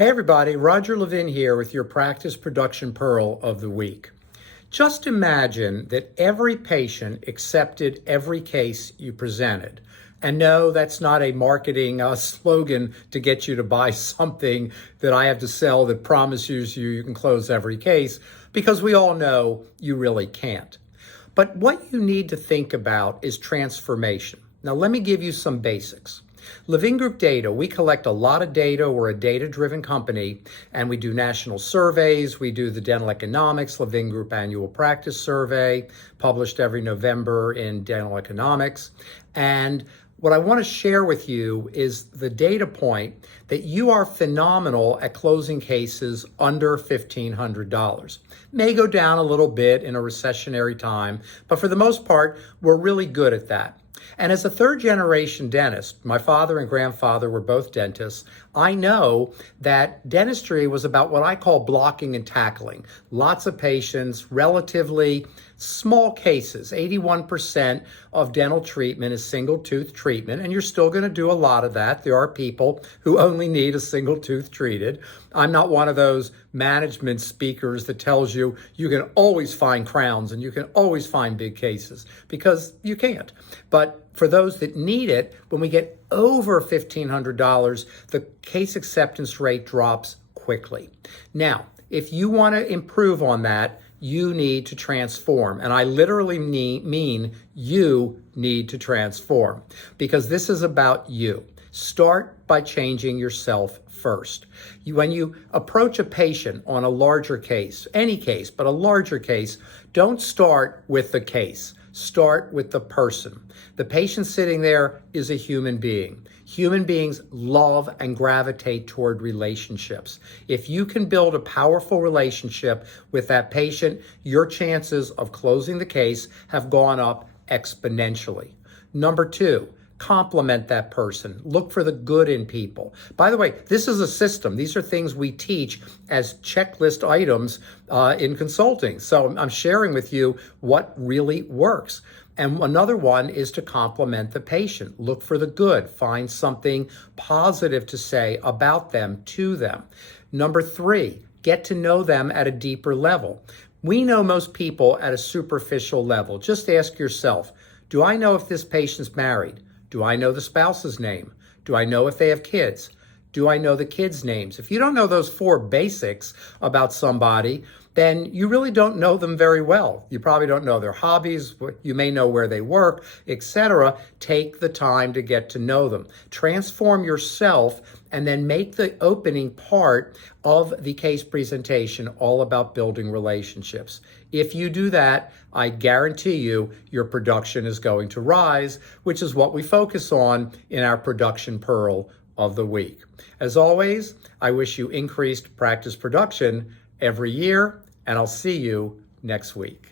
Hey everybody, Roger Levin here with your Practice Production Pearl of the Week. Just imagine that every patient accepted every case you presented. And no, that's not a marketing slogan to get you to buy something that I have to sell that promises you can close every case, because we all know you really can't. But what you need to think about is transformation. Now, let me give you some basics. Levin Group Data, we collect a lot of data. We're a data-driven company, and we do national surveys. We do the Dental Economics Levin Group Annual Practice Survey, published every November in Dental Economics. And what I want to share with you is the data point that you are phenomenal at closing cases under $1,500. May go down a little bit in a recessionary time, but for the most part, we're really good at that. And as a third-generation dentist, my father and grandfather were both dentists, I know that dentistry was about what I call blocking and tackling. Lots of patients, relatively small cases. 81% of dental treatment is single tooth treatment, and you're still going to do a lot of that. There are people who only need a single tooth treated. I'm not one of those management speakers that tells you you can always find crowns and you can always find big cases, because you can't. But for those that need it, when we get over $1,500, the case acceptance rate drops quickly. Now, if you want to improve on that, you need to transform. And I literally mean you need to transform, because this is about you. Start by changing yourself first. When you approach a patient on a larger case, any case, but a larger case, don't start with the case. Start with the person. The patient sitting there is a human being. Human beings love and gravitate toward relationships. If you can build a powerful relationship with that patient, your chances of closing the case have gone up exponentially. Number two, compliment that person. Look for the good in people. By the way, this is a system. These are things we teach as checklist items in consulting. So I'm sharing with you what really works. And another one is to compliment the patient. Look for the good. Find something positive to say about them, to them. Number three, get to know them at a deeper level. We know most people at a superficial level. Just ask yourself, do I know if this patient's married? Do I know the spouse's name? Do I know if they have kids? Do I know the kids' names? If you don't know those four basics about somebody, then you really don't know them very well. You probably don't know their hobbies. You may know where they work, etc. Take the time to get to know them. Transform yourself, and then make the opening part of the case presentation all about building relationships. If you do that, I guarantee you your production is going to rise, which is what we focus on in our Production Pearl of the Week. As always, I wish you increased practice production every year, and I'll see you next week.